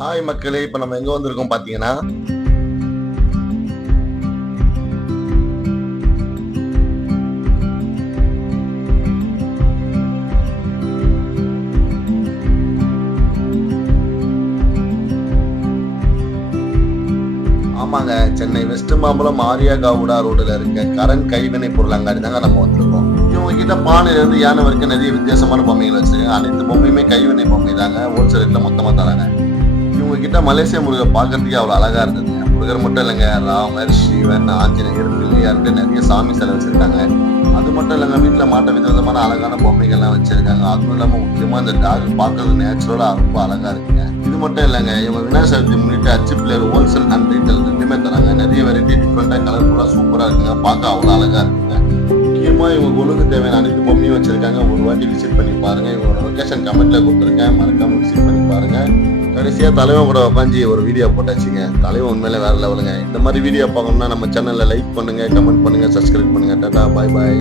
Hi மக்களே, இப்ப நம்ம எங்க வந்திருக்கோம் பாத்தீங்கன்னா, ஆமாங்க, சென்னை வெஸ்ட் மாம்பலம் ஆரியா கவுடா ரோடுல இருக்க கரண் கைவினை பொருள் அங்காடி தாங்க நம்ம வந்திருக்கோம். இவங்க கிட்ட பானையில இருந்து யானை வரைக்கும் நிறைய வித்தியாசமான பொம்மைகள் வச்சிருக்காங்க. அனைத்து பொம்மையுமே கைவினை பொம்மை தாங்க. ஹோல்சேல் ரேட்ல மொத்தமா தராங்க. இவங்க கிட்ட மலேசியா முருகர் பார்க்கறதுக்கே அவ்வளவு அழகா இருந்ததுங்க. முருகர் மட்டும் இல்லைங்க, ராமர், சிவன், ஆஞ்சநேயர், பிள்ளையார்ட்டு நிறைய சாமி சிலை வச்சிருக்காங்க. அது மட்டும் இல்லைங்க, வீட்டுல மாட்ட விதவிதமான அழகான பொம்மைகள்லாம் வச்சிருக்காங்க. அதுவும் இல்லாம முக்கியமா இந்த டாக் பார்க்கறது நேச்சுரலா ரொம்ப அழகா இருக்குங்க. இது மட்டும் இல்லைங்க, இவங்க விநாயகர் சதுர்த்தி முன்னிட்டு அச்சு பிளேயர் ஹோல்சேல் அண்ட் ரீட்டைல் ரெண்டுமே தராங்க. நிறைய வெரைட்டி டிஃப்ரெண்டா கலர்ஃபுல்லா சூப்பரா இருக்குங்க. பார்க்க அவ்வளவு அழகா இருக்குங்க. முக்கியமா இவங்க கொலுக்கு தேவையான அனைத்து பொம்மையும் வச்சிருக்காங்க. ஒரு வாட்டி விசிட் பண்ணி பாருங்க. இவங்களோட லொகேஷன் கமெண்ட்ல கொடுத்துருக்கேன், மறக்காம விசிட் பண்ணி பாருங்க. கடைசியா தலைவன் கூட உட்காந்து ஒரு வீடியோ போட்டாச்சுங்க. தலைவன் உண்மையில வேற லெவலுங்க. இந்த மாதிரி வீடியோ பார்க்கணும்னா நம்ம சேனல்ல லைக் பண்ணுங்க, கமெண்ட் பண்ணுங்க, சப்ஸ்கிரைப் பண்ணுங்க. டாடா, பாய் பாய்.